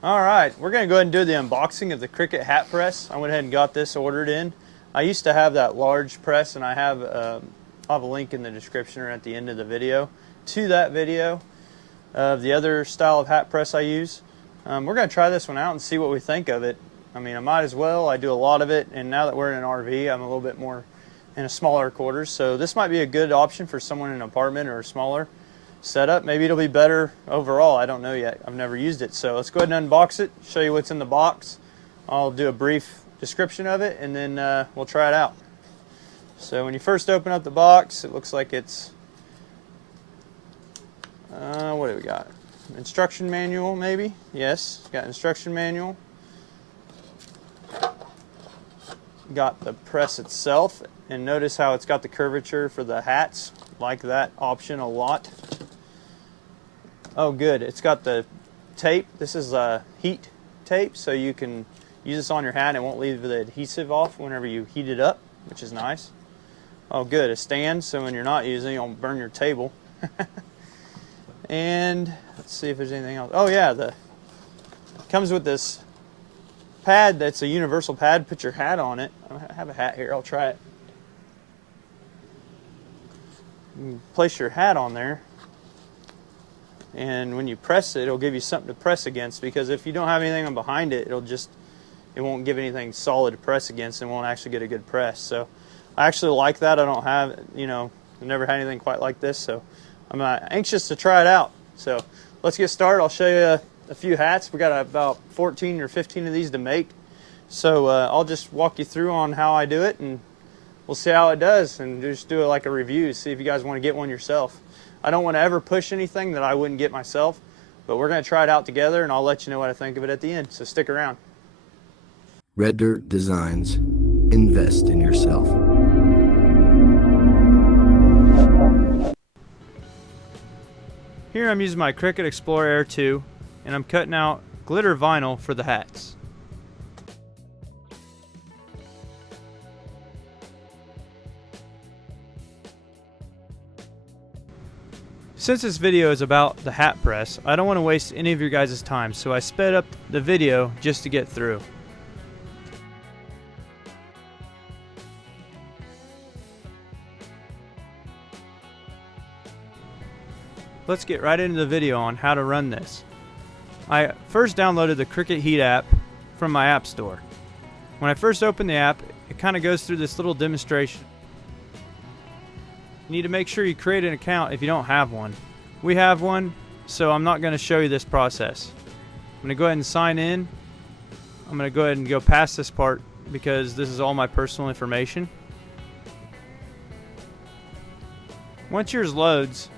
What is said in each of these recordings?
All right, we're going to go ahead and do the unboxing of the Cricut hat press. I went ahead and got this ordered in. I used to have that large press, and I'll have a link in the description or at the end of the video to that video of the other style of hat press I use. We're going to try this one out and see what we think of it. I mean, I might as well. I do a lot of it, and now that we're in an RV, I'm a little bit more in a smaller quarters. So this might be a good option for someone in an apartment or a smaller setup. Maybe it'll be better overall. I don't know yet. I've never used it. So let's go ahead and unbox it, show you what's in the box. I'll do a brief description of it, and then we'll try it out. So when you first open up the box, it looks like it's, what do we got? Instruction manual, maybe? Yes, got instruction manual. Got the press itself, and notice how it's got the curvature for the hats. Like that option a lot. Oh good, it's got the tape. This is a heat tape, so you can use this on your hat and it won't leave the adhesive off whenever you heat it up, which is nice. Oh good, a stand, so when you're not using it, you won't burn your table. And let's see if there's anything else. Oh yeah, it comes with this pad that's a universal pad. Put your hat on it. I have a hat here, I'll try it. You place your hat on there, and when you press it, it'll give you something to press against, because if you don't have anything on behind it, it won't give anything solid to press against and won't actually get a good press. So I actually like that. I don't have, I've never had anything quite like this, so I'm anxious to try it out. So let's get started. I'll show you a few hats. We got about 14 or 15 of these to make. So I'll just walk you through on how I do it, and we'll see how it does, and just do it like a review, see if you guys want to get one yourself. I don't want to ever push anything that I wouldn't get myself, but we're going to try it out together, and I'll let you know what I think of it at the end, so stick around. Red Dirt Designs. Invest in yourself. Here I'm using my Cricut Explorer Air 2, and I'm cutting out glitter vinyl for the hats. Since this video is about the hat press, I don't want to waste any of your guys' time, so I sped up the video just to get through. Let's get right into the video on how to run this. I first downloaded the Cricut Heat app from my app store. When I first opened the app, it kind of goes through this little demonstration. You need to make sure you create an account if you don't have one. We have one, so I'm not going to show you this process. I'm going to go ahead and sign in. I'm going to go ahead and go past this part because this is all my personal information. Once yours loads,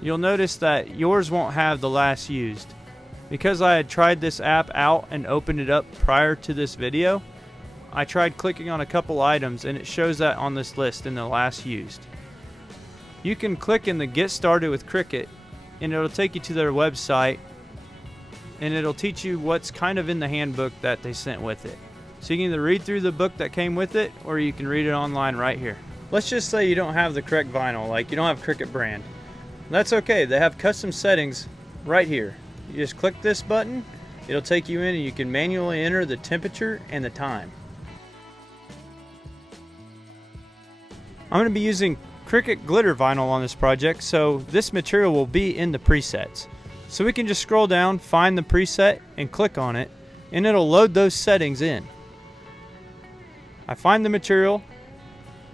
you'll notice that yours won't have the last used. Because I had tried this app out and opened it up prior to this video, I tried clicking on a couple items and it shows that on this list in the last used. You can click in the Get Started with Cricut, and it'll take you to their website, and it'll teach you what's kind of in the handbook that they sent with it. So you can either read through the book that came with it, or you can read it online right here. Let's just say you don't have the correct vinyl, like you don't have Cricut brand. That's okay, they have custom settings right here. You just click this button, it'll take you in and you can manually enter the temperature and the time. I'm going to be using Cricut glitter vinyl on this project, so this material will be in the presets. So we can just scroll down, find the preset, and click on it, and it'll load those settings in. I find the material,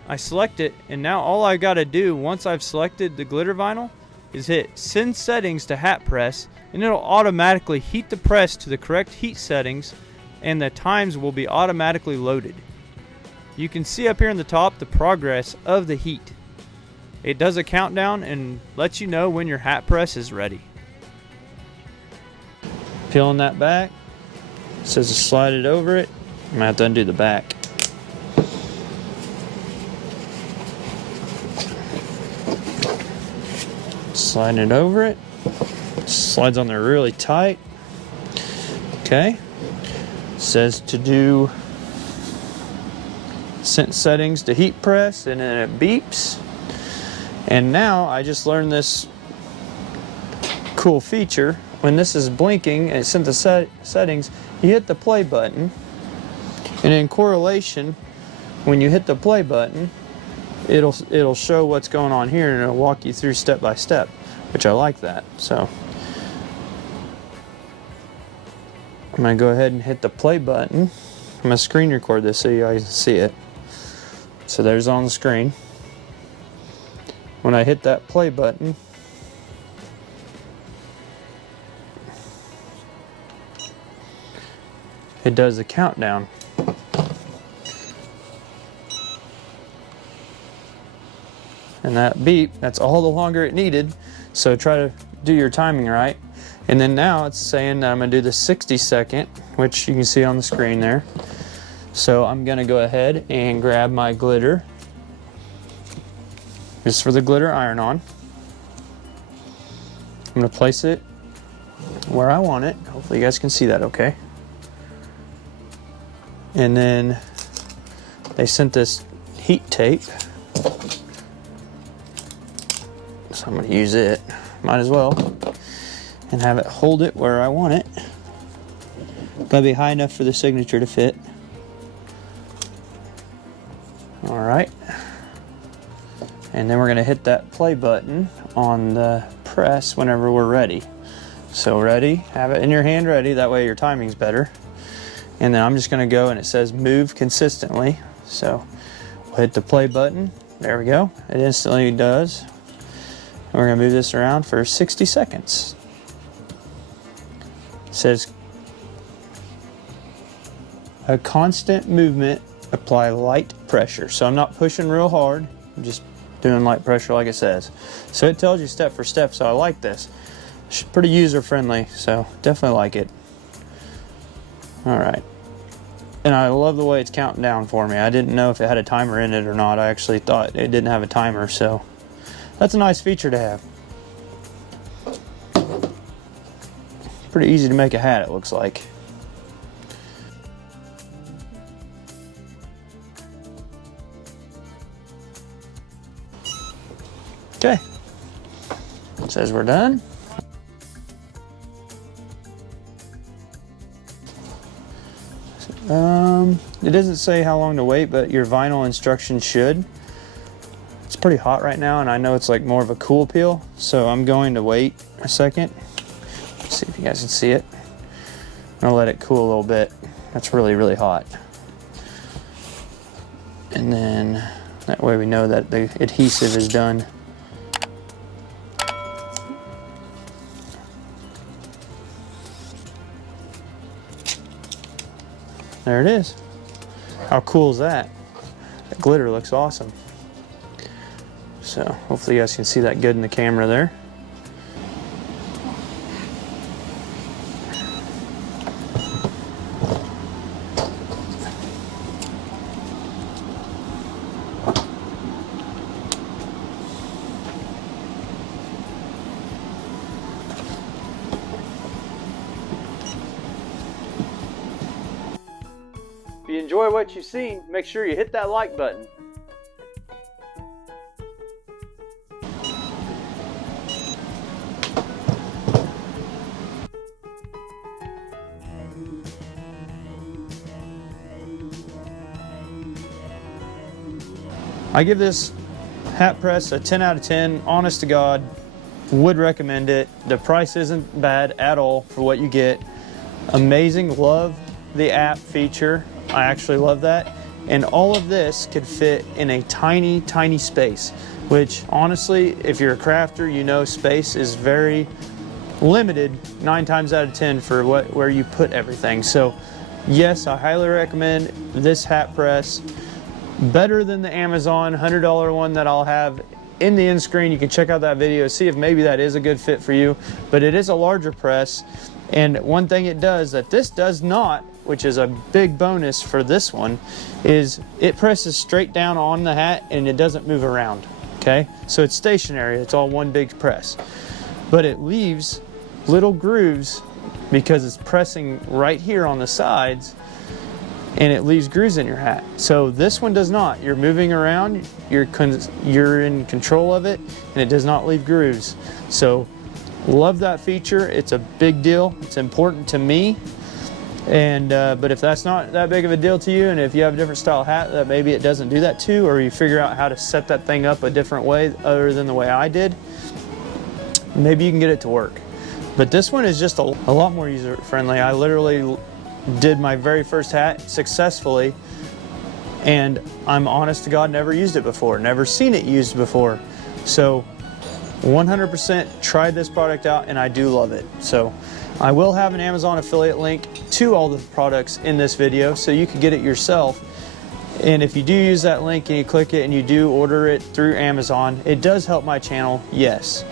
I select it, and now all I gotta do once I've selected the glitter vinyl is hit Send Settings to Hat Press, and it'll automatically heat the press to the correct heat settings, and the times will be automatically loaded. You can see up here in the top the progress of the heat. It does a countdown and lets you know when your hat press is ready. Peeling that back, it says to slide it over it. I'm gonna have to undo the back. Sliding it over it. Slides on there really tight. Okay. It says to do settings to heat press, and then it beeps. And now I just learned this cool feature when this is blinking and it's sent the settings, you hit the play button, and in correlation, when you hit the play button, it'll show what's going on here, and it'll walk you through step by step, which I like that. So I'm gonna go ahead and hit the play button. I'm gonna screen record this so you guys can see it. So there's on the screen. When I hit that play button, it does the countdown. And that beep, that's all the longer it needed. So try to do your timing right. And then now it's saying that I'm gonna do the 60-second, which you can see on the screen there. So I'm gonna go ahead and grab my glitter, just for the glitter iron-on. I'm gonna place it where I want it. Hopefully you guys can see that okay. And then they sent this heat tape, so I'm gonna use it, might as well, and have it hold it where I want it. Gotta be high enough for the signature to fit. All right. And then we're gonna hit that play button on the press whenever we're ready. So ready, have it in your hand ready, that way your timing's better. And then I'm just gonna go, and it says move consistently. So we'll hit the play button, there we go, it instantly does. And we're gonna move this around for 60 seconds. It says a constant movement, apply light pressure. So I'm not pushing real hard, I'm just doing light pressure like it says. So it tells you step for step, so I like this. It's pretty user friendly, so definitely like it. All right. And I love the way it's counting down for me. I didn't know if it had a timer in it or not. I actually thought it didn't have a timer, so that's a nice feature to have. Pretty easy to make a hat, it looks like. Okay, it says we're done. It doesn't say how long to wait, but your vinyl instructions should. It's pretty hot right now, and I know it's like more of a cool peel, so I'm going to wait a second. Let's see if you guys can see it. I'm gonna let it cool a little bit. That's really, really hot. And then that way we know that the adhesive is done. There it is. How cool is that? That glitter looks awesome. So hopefully you guys can see that good in the camera there. If you enjoy what you've seen, make sure you hit that like button. I give this hat press a 10 out of 10, honest to God, would recommend it. The price isn't bad at all for what you get. Amazing, love the app feature. I actually love that. And all of this could fit in a tiny, tiny space, which honestly, if you're a crafter, you know space is very limited 9 times out of 10 for where you put everything. So yes, I highly recommend this hat press. Better than the Amazon $100 one that I'll have in the end screen. You can check out that video, see if maybe that is a good fit for you. But it is a larger press, and one thing it does that this does not, which is a big bonus for this one, is it presses straight down on the hat and it doesn't move around. Okay, so it's stationary, it's all one big press, but it leaves little grooves because it's pressing right here on the sides, and it leaves grooves in your hat. So this one does not. You're moving around, you're in control of it, and it does not leave grooves. So Love that feature. It's a big deal. It's important to me. And but if that's not that big of a deal to you, and if you have a different style hat that maybe it doesn't do that to, or you figure out how to set that thing up a different way other than the way I did, maybe you can get it to work. But this one is just a lot more user friendly. I literally did my very first hat successfully, and I'm honest to God, never used it before, never seen it used before. So 100% tried this product out, and I do love it. So I will have an Amazon affiliate link to all the products in this video so you can get it yourself. And if you do use that link and you click it and you do order it through Amazon, it does help my channel, yes.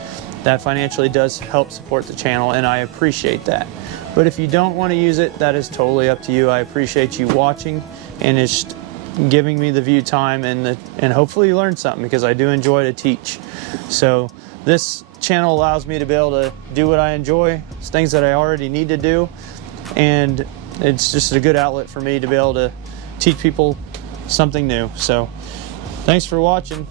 That financially does help support the channel, and I appreciate that. But if you don't want to use it, that is totally up to you. I appreciate you watching and just giving me the view time, and hopefully you learned something, because I do enjoy to teach. So this channel allows me to be able to do what I enjoy. It's things that I already need to do, and it's just a good outlet for me to be able to teach people something new. So thanks for watching.